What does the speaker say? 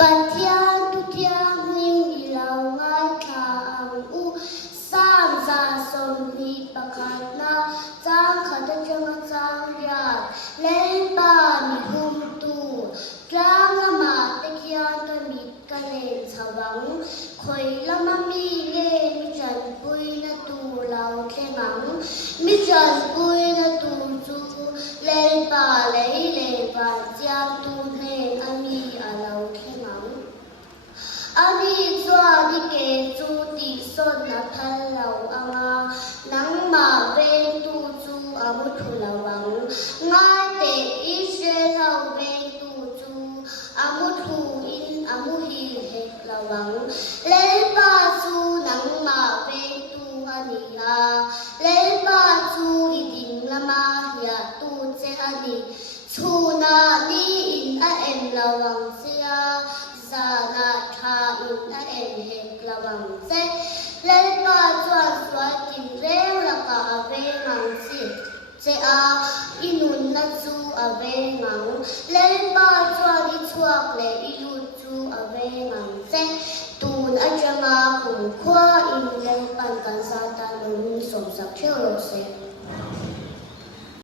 ปัทยาตุเทียงหิงอีเหล่าง่ายทางอุสามสาสมมีประคันนาจางขัดจังจางยาเล่นปามีหุ่มตูจางละมาตะเคียนตะมิดกะเลนสวังคอยละมามีเล่มิจันปุยนะตูเราเทงังมิจันปุยนะตูจูเล่นปาเล่เล่ปาจางตูเนอามีอาเราเทงังอันนี้จวดิเกจูติสนนับพันเราอ่างานังมาเป็นตูจูอามุทุลาวังง่ายเตอิเชเราเป็นตูจูอามุทูอินอามุฮีเฮกลาวังเลปาจูนังมาเป็นตูอานิยาเลปาจูอิดิงละมาฮิยาตูเจอานิชูนานีอินอาเอ็มลาวังเซียซานาทาอินอาเอ็มเฮกลาวังเซเลปาจวนสวกินเร็วละกาเวงังสิเจอาอินุนนัจูอาเวงังเลปาจวนอิชวกเลอิลุจูอาเวงังเซตูนอาจงาคุมขวาอินเลปันกันซาตานุนสมศักดิ์เชโรเซ